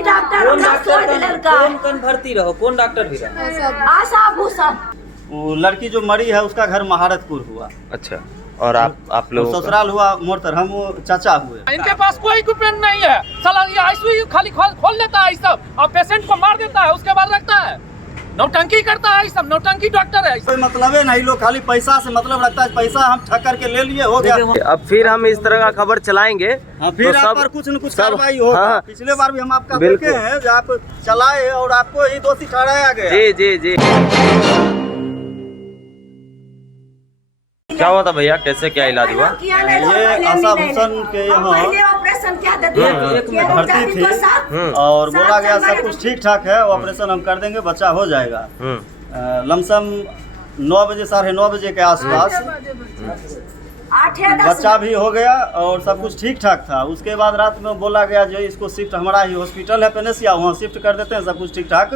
नहीं डॉक्टर कौन हमरा छोड़ डॉक्टर दिलल का कौन कौन भर्ती रहो, कौन डॉक्टर भी रहा? आशा भूषण। वो लड़की जो मरी है उसका घर महारतपुर हुआ। अच्छा, और आप लोग ससुराल हुआ मोरतर, हम वो चाचा हुए। इनके पास कोई इक्विपमेंट नहीं है, साला ये आईसीयू खाली खोल लेता है सब और पेशेंट को मार देता है, उसके बाद रखता है, नौटंकी करता है, सब नौटंकी डॉक्टर है। कोई मतलब है नहीं, लोग खाली पैसा से मतलब रखता है, पैसा हम ठग करके ले लिए हो गया। अब फिर हम इस तरह का खबर चलाएंगे हाँ, फिर तो आप सब पर कुछ न कुछ सब- कार्रवाई होगा। हाँ, पिछले बार भी हम आपका बिल्कुल। देखे हैं जब आप चलाए और आपको ही दोषी ठहराया गया। जी जी जी। क्या हुआ था भैया, कैसे क्या इलाज हुआ? ये आशा भूषण के यहाँ ऑपरेशन क्या देते हैं भर्ती थी और बोला गया सब कुछ ठीक ठाक है, ऑपरेशन हम कर देंगे, बच्चा हो जाएगा। लमसम 9 बजे 9:30 बजे के आसपास बच्चा भी हो गया और सब कुछ ठीक ठाक था। उसके बाद रात में बोला गया जो इसको शिफ्ट, हमारा ही हॉस्पिटल है पेनेसिया, वहाँ शिफ्ट कर देते हैं, सब कुछ ठीक ठाक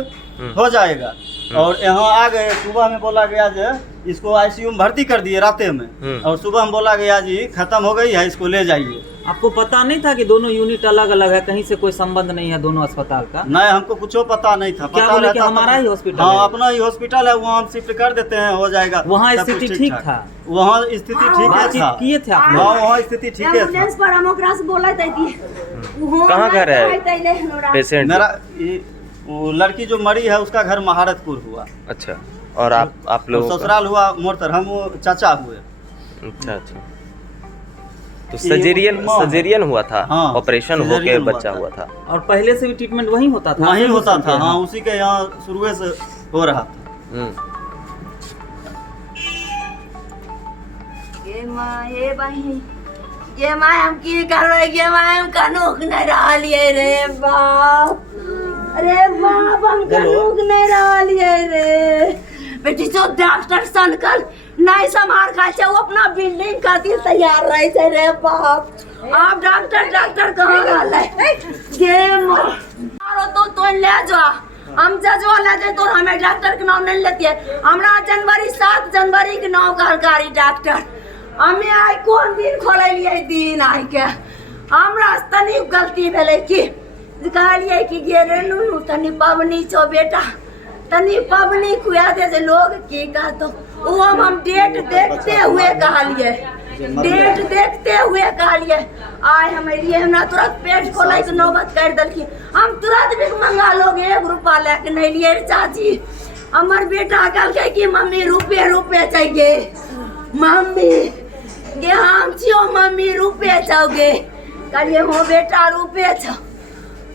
हो जाएगा। और यहाँ आ गए, सुबह में बोला गया जो इसको आईसीयू में भर्ती कर दिए राते में, और सुबह में बोला गया जी खत्म हो गई है, इसको ले जाइए। आपको पता नहीं था कि दोनों यूनिट अलग अलग है, कहीं से कोई संबंध नहीं है दोनों अस्पताल का? नहीं, हमको कुछ पता नहीं था। क्या पता बोले कि रहता हमारा तो- ही हॉस्पिटल हाँ, है? अपना ही हॉस्पिटल है, वहाँ हम शिफ्ट कर देते हैं, हो जाएगा। वहाँ सब कुछ स्थिति ठीक था? वहाँ स्थिति ठीक बातचीत था। किए थे आप लोग? हाँ, वहाँ स्थिति ठीक है। एम्बुलेंस पर हम ओकरा से बोलत थी कहाँ घर है पेशेंट? मेरा वो लड़की जो मरी है उसका घर महारतपुर हुआ। अच्छा, और आप लोग ससुराल हुआ मोरतर, हम वो चाचा हुए। अच्छा अच्छा, तो सजेरियन हुआ था? हाँ, ऑपरेशन होके सजेरियन हुआ बच्चा था। हुआ था? और पहले से भी ट्रीटमेंट वहीं होता था? वहीं होता था, हाँ, उसी के यहाँ शुरू से हो रहा था। ये बहिन ये माय हम की करबै, ये माय हम कनुक नहीं रहलिए रे बाप, अरे बाप हम कनुक नहीं रहलिए रे बेटी। जो डॉक्टर सनकल नहीं संभाल खा छै, वो अपना बिल्डिंग खातिर तैयार रहे छै रे बाप। आप डॉक्टर कहाँ रहले ये मारो तो ले जा, हम जजवा ले जाए तो हमें डॉक्टर के नाम नहीं लेती है। हमरा 7 जनवरी के नाम सरकारी डॉक्टर हमें आई कौन दिन खोलिए दिन आई के हमरा तनी गलती भेले कि कहलिए कि गे रे नुनू तनी पबनी छो बेटा, तनी पबनी खुआ दे जे लोग की कहतो। वो हम डेट देखते हुए कहलिए, डेट देखते हुए कहलिए आय हम एलिए, हमरा तुरंत पेट खोले के नौबत कर देलखिन। हम तुरंत भी मंगा लोग 1 रुपया लेके नहीं लिए चाची। हमर बेटा कहलकै कि मम्मी रुपये चाहिए, मम्मी गे हम छियो मम्मी रुपये चाहोगे, कहलिए हो बेटा रुपये छो।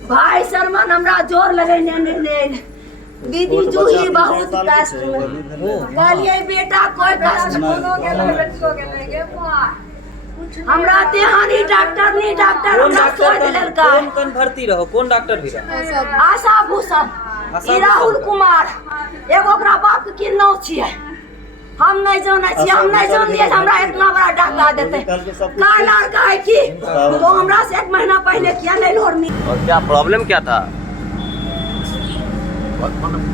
भाई शर्मन हमरा जोर लगेने ने दीदी जूही बहुत कष्ट में, कहलिए बेटा कोई कष्ट हमरा देहानी डॉक्टर नहीं, डॉक्टर हमरा छोड़ दिलल का। कौन कौन भर्ती रहो, कौन डॉक्टर भी रहा? आशा भूषण, ई राहुल कुमार, एगो ओकरा बाप के की नाम छियै हम नहीं जाने छी, हम नहीं जानलिए हमरा इतना बड़ा डाका देते। का लड़का है कि तो हमरा से 1 महीना पहले किया नहीं लोरनी। और क्या प्रॉब्लम क्या था?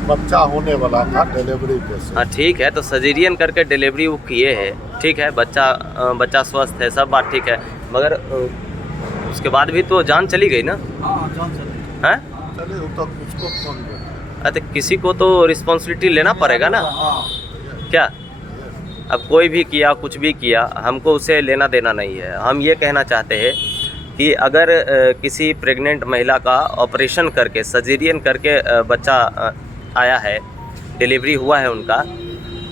बच्चा होने वाला था, डिलीवरी केस। हाँ ठीक है, तो सजेरियन करके डिलीवरी वो किए हैं, ठीक है, बच्चा स्वस्थ है, सब बात ठीक है, मगर उसके बाद भी तो जान चली गई ना? हैं? चलिए वो तो उसको कौन बोले? अरे किसी को तो रिस्पॉन्सिबिलिटी लेना पड़ेगा ना, क्या? अब कोई भी किया, कुछ भी किया, हमको उसे लेना देना नहीं है। हम ये कहना चाहते हैं कि अगर किसी प्रेग्नेंट महिला का ऑपरेशन करके, सजेरियन करके बच्चा आया है, डिलीवरी हुआ है उनका,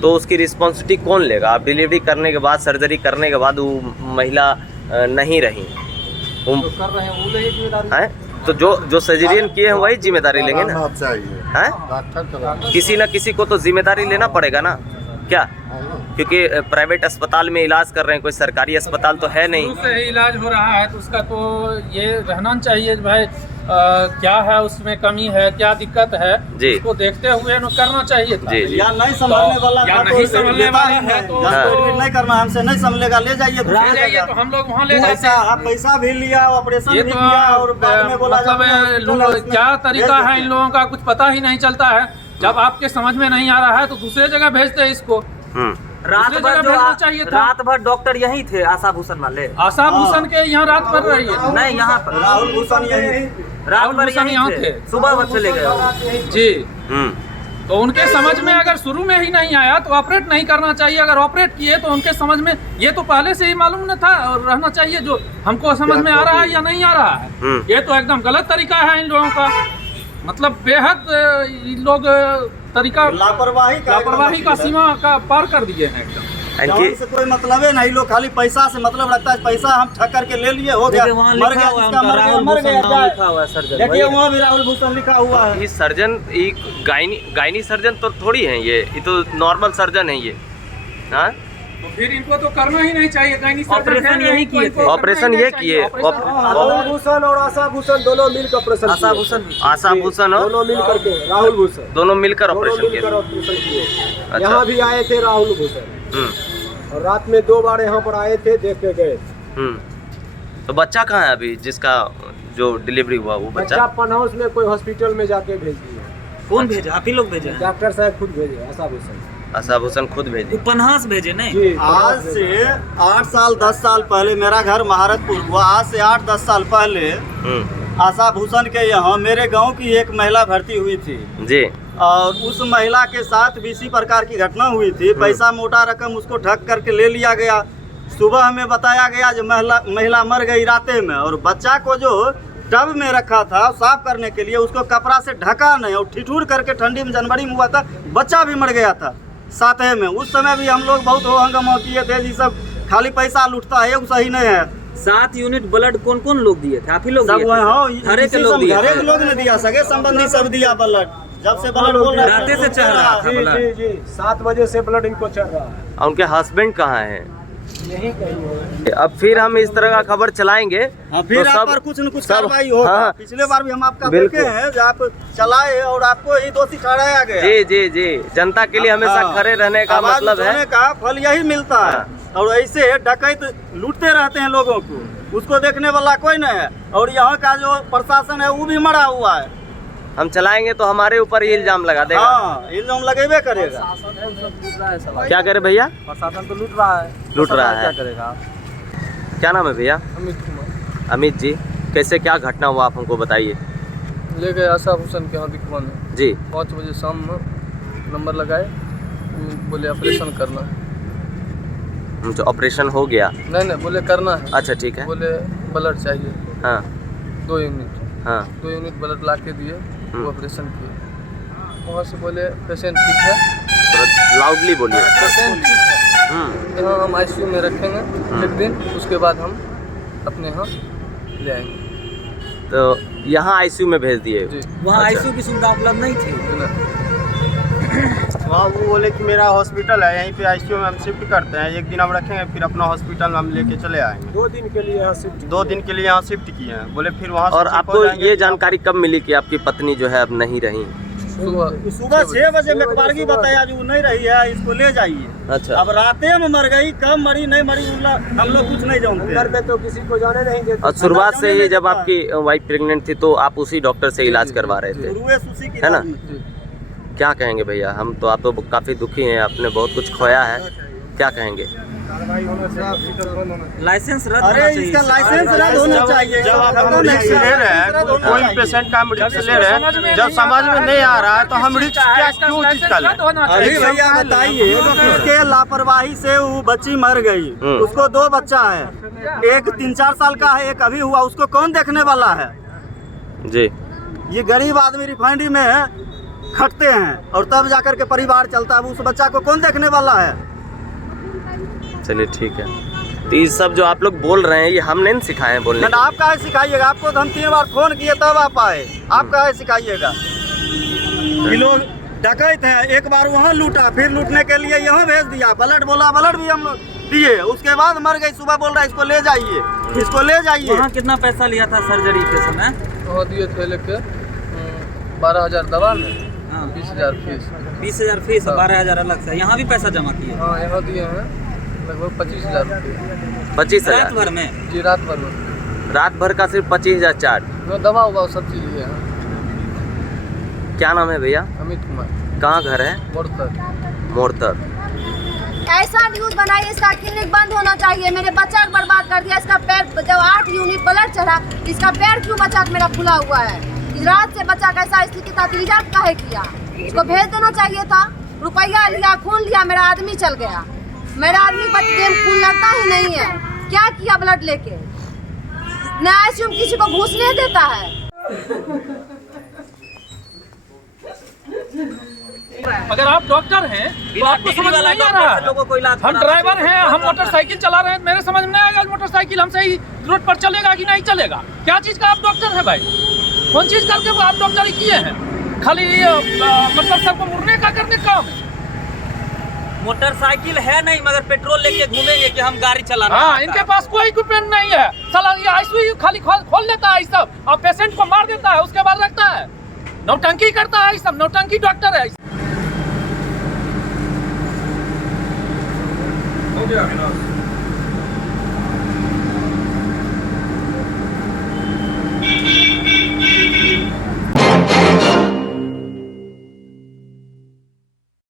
तो उसकी रिस्पॉन्सिबिलिटी कौन लेगा? आप डिलीवरी करने के बाद, सर्जरी करने के बाद वो महिला नहीं रही, कर रहे हैं वो ले जिम्मेदारी हैं, तो जो सर्जरियन किए हैं वही जिम्मेदारी लेंगे ना? चाहिए हैं? डॉक्टर कराना किसी न किसी को तो जिम्मेदारी लेना पड़ेगा ना, क्या? क्योंकि प्राइवेट अस्पताल में इलाज कर रहे हैं, कोई सरकारी अस्पताल तो है नहीं। शुरू से ही इलाज हो रहा है तो उसका तो ये रहना चाहिए भाई क्या है उसमें कमी है, क्या दिक्कत है, जी। उसको देखते हुए न करना चाहिए था। जी जी। या नहीं संभालने वाला या था तो नहीं संभालने लेता वाला ही है नहीं। तो या हाँ। एडमिट नहीं करना, हमसे नहीं संभलेगा, ले जाइए ले जाइए तो हम लोग वहाँ ले जाते पैसा, हैं। आप पैसा भी लिया, ऑपरेशन ये भी तो किया और बाद में बोला मतलब क्या तरीका है इन लोगों का कुछ पता ही नहीं चलता है। जब आपके समझ में नहीं आ रहा है तो दूसरे जगह भेजते हैं इसको। रात दूसरी भर जगह जो भेजना चाहिए था। रात भर डॉक्टर यहीं थे आशा भूषण वाले? आशा भूषण के यहाँ रात भर रही है। नहीं, यहाँ पर राहुल भूषण यही रात भर भूषण यहीं यहाँ थे, थे। सुबह वो चले गए। जी, हम्म। तो उनके समझ में अगर शुरू में ही नहीं आया तो ऑपरेट नहीं करना चाहिए। अगर ऑपरेट किए तो उनके समझ में ये तो पहले से ही मालूम न था और रहना चाहिए जो हमको समझ में आ रहा है या नहीं आ रहा है। ये तो एकदम गलत तरीका है इन लोगों का, मतलब बेहद इन लोग तरीका लापरवाही का सीमा का पार कर दिए हैं एकदम। जान से कोई मतलब है नहीं, लोग खाली पैसा से मतलब रखता है। पैसा हम ठग करके ले लिए, हो गया, देखिए वहाँ मर लिखा गया, हुआ है जिसका उनका, राहुल मर भूषण गया नाम लिखा हुआ है सर्जन। देखिए वही। वहाँ भी राहुल भूषण लिखा हुआ है। ये सर्जन एक गायनी सर्जन तो थोड़ी है, ये तो नॉर्मल सर्जन है ये। हाँ, तो फिर इनको तो करना ही नहीं चाहिए। गायनी सर्जन ऑपरेशन है, यही इनको किए थे। करना ही ऑपरेशन नहीं ये चाहिए। किए। ऑपरेशन- राहुल भूषण और आशा भूषण दोनों मिलकर ऑपरेशन आशा किए। भूषण आशा भूषण और दोनों मिल करके राहुल भूषण दोनों मिलकर दोनों ऑपरेशन मिलकर किए। ऑपरेशन किए। अच्छा। यहाँ भी आए थे राहुल भूषण हम्म, और रात में 2 बार यहाँ पर आए थे, देख के गए। तो बच्चा कहाँ है अभी जिसका जो डिलीवरी हुआ वो बच्चा बच्चा? पनहाउस में कोई हॉस्पिटल में जाके भेज दिए। कौन भेजे? आप ही लोग भेजे? डॉक्टर साहब खुद भेजे, आशा भूषण आशा भूषण खुद भेजे। पन्हास भेजे नहीं? जी। आज से 8 साल 10 साल पहले मेरा घर महारतपुर हुआ। आज से 8-10 साल पहले आशा भूषण के यहाँ मेरे गांव की एक महिला भर्ती हुई थी जी। और उस महिला के साथ भी इसी प्रकार की घटना हुई थी। पैसा मोटा रकम उसको ठग करके ले लिया गया। सुबह हमें बताया गया जो महिला मर गई राते में, और बच्चा को जो टब में रखा था साफ करने के लिए उसको कपड़ा से ढका नहीं और ठिठुर करके ठंडी में जनवरी में हुआ था, बच्चा भी मर गया था साथ में। उस समय भी हम लोग बहुत हो हंगामा किए थे, जी सब खाली पैसा लूटता है, वो सही नहीं है। 7 यूनिट ब्लड कौन कौन लोग दिए थे? आप ही लोग सब दिए वहाँ थे? घरे के लोग दिए घरे थे? के लोग ने दिया, सगे संबंधी सब दिया ब्लड। जब से ब्लड बोल रहा राते से चल रहा था जी ब्लड। जी जी 7 बजे से ब्लड इनको चल रहा है। और उनके हस्बैंड कहाँ हैं? यही कहीं अब फिर हम इस तरह का खबर चलाएंगे। हाँ, फिर तो आप सब- पर कुछ न कुछ सब- कार्रवाई होगा। हाँ। पिछले बार भी हम आपका बिल्कुल। देखे हैं, जो आप चलाए और आपको ही दोषी ठहराया गया। जी जी जी, जनता के लिए हमेशा हाँ। खड़े रहने का आवाज मतलब उठाने है। का फल यही मिलता है। हाँ। और ऐसे डकैत लूटते रहते हैं लोगों को, उसको देखने वाला कोई नहीं है। और यहाँ का जो प्रशासन है वो भी मरा हुआ है। हम चलाएंगे तो हमारे ऊपर ही इल्जाम लगा देगा। हाँ, इल्जाम लगेबे करेगा। क्या करे भैया? प्रशासन तो लूट रहा है। लूट रहा है। करेगा? क्या नाम है भैया? अमित कुमार अमित जी, कैसे क्या घटना हुआ आप हमको बताइए। ले गए आशा भूषण के यहाँ दिखवाने। जी। 5 बजे शाम में नंबर लगाए, बोले ऑपरेशन करना है। जो ऑपरेशन हो गया? नहीं बोले करना है। अच्छा ठीक है। बोले ब्लड चाहिए हाँ 2 यूनिट। हाँ 2 यूनिट ब्लड ला के दिए, वो ऑपरेशन किए। वहाँ से बोले पेशेंट ठीक है, थोड़ा लाउडली बोलिए। पेशेंट ठीक है, हम्म, यहाँ हम आईसीयू में रखेंगे 1 दिन, उसके बाद हम अपने यहाँ ले आएंगे। तो यहाँ आईसीयू में भेज दिए? जी। वहाँ अच्छा। आईसीयू की सुविधा उपलब्ध नहीं थी? वहाँ वो बोले कि मेरा हॉस्पिटल है, यहीं पे आईसीयू में हम शिफ्ट करते हैं। 1 दिन हम रखेंगे, फिर अपना हॉस्पिटल में हम लेके चले आएंगे। 2 दिन के लिए यहाँ शिफ्ट 2 दिन के लिए यहाँ शिफ्ट किए हैं। बोले फिर वहाँ से और ठीक हो आपको जाएंगे। ये जानकारी कब मिली कि आपकी पत्नी जो है अब नहीं रही? सुबह 6 बजे मेकबारगी बताया जो नहीं रही है, इसको ले जाइए। अच्छा। अब राते में मर गई, कब मरी नहीं मरी हम लोग कुछ नहीं जानते। अंदर में तो किसी को जाने नहीं देते। और शुरुआत से ही नहीं जब देता। आपकी वाइफ प्रेग्नेंट थी तो आप उसी डॉक्टर से इलाज करवा रहे थे, शुरुए से उसी की है ना? राजनीति। क्या कहेंगे भैया? हम तो आप तो काफ़ी दुखी हैं, आपने बहुत कुछ खोया है, क्या कहेंगे? लाइसेंस रद्द अरे होना चाहिए। इसका लाइसेंस रद्द होना चाहिए। जब आप खत्म हम रिक्स ले रहे रद्द हैं, होना कोई चाहिए। पेशेंट का हम रिक्स ले रहे हैं, जब समझ में नहीं आ रहा है तो हम रिक्स क्या क्यों चीज कर लें? अभी भैया बताइए, इसके लापरवाही से वो बच्ची मर गई, उसको 2 बच्चा है, एक 3-4 साल का है, एक अभी हुआ, उसको कौन देखने वाला है? जी। ये गरीब आदमी रिफाइनरी में खटते हैं और तब जाकर के परिवार चलता है। उस बच्चा को कौन देखने वाला है? चलिए ठीक है। तो ये सब जो आप लोग बोल रहे हैं ये हम नहीं सिखाए हैं बोलने ना आप काहे सिखाइएगा? आपको तो हम 3 बार फोन किए तब आप आए, आप काहे सिखाइएगा? ये लोग डकैत हैं, एक बार वहाँ लूटा, फिर लूटने के लिए यहाँ भेज दिया। ब्लड बोला, ब्लड भी हम लोग दिए, उसके बाद मर गई। सुबह बोल रहा है इसको ले जाइए, इसको ले जाइए। वहाँ कितना पैसा लिया था सर्जरी के समय? वहाँ दिए थे लेके 12,000 दवा में, हाँ। 20,000 फीस। 20,000 फीस, 12,000 अलग से। यहाँ भी पैसा जमा किए? हाँ यहाँ दिए हैं लगभग 25,000 रुपये। 25,000 रात भर में? जी रात भर में। रात भर का सिर्फ 25,000 चार्ज? जो दवा हुआ सब चीज़ लिए हैं। क्या नाम है भैया? अमित कुमार, कहाँ घर है? मोड़ तक। मोड़ तक। ऐसा न्यूज बनाइए, इसका क्लिनिक बंद होना चाहिए। मेरे बच्चा को बर्बाद कर दिया। इसका पैर जब 8 यूनिट ब्लड चढ़ा, इसका पैर क्यों बच्चा मेरा खुला हुआ है? इस रात से बच्चा कैसा स्थिति था, रिजर्व काहे किया? इसको भेज देना चाहिए था। रुपया लिया, खून लिया, मेरा आदमी चल गया। मेरा आदमी पर खून लगता ही नहीं है। क्या किया ब्लड लेके? न आईसीयू में किसी को घुसने देता है। अगर आप डॉक्टर हैं तो आपको समझ में नहीं आ रहा है। हम ड्राइवर हैं, हम मोटरसाइकिल चला रहे हैं, मेरे समझ में नहीं आएगा मोटरसाइकिल हमसे ही रोड पर चलेगा कि नहीं चलेगा। क्या चीज़ का आप डॉक्टर हैं भाई? कौन चीज़ करके वो आप डॉक्टरी किए हैं? खाली मतलब सबको मुड़ने का करने का काम है। मोटरसाइकिल है नहीं, मगर पेट्रोल लेके घूमेंगे कि हम गाड़ी चलाना। हाँ, इनके पास कोई इक्विपमेंट नहीं है। साला ये आईसीयू खाली खोल देता है सब और पेशेंट को मार देता है, उसके बाद रखता है। नौटंकी करता है, सब नौटंकी डॉक्टर है। हो गया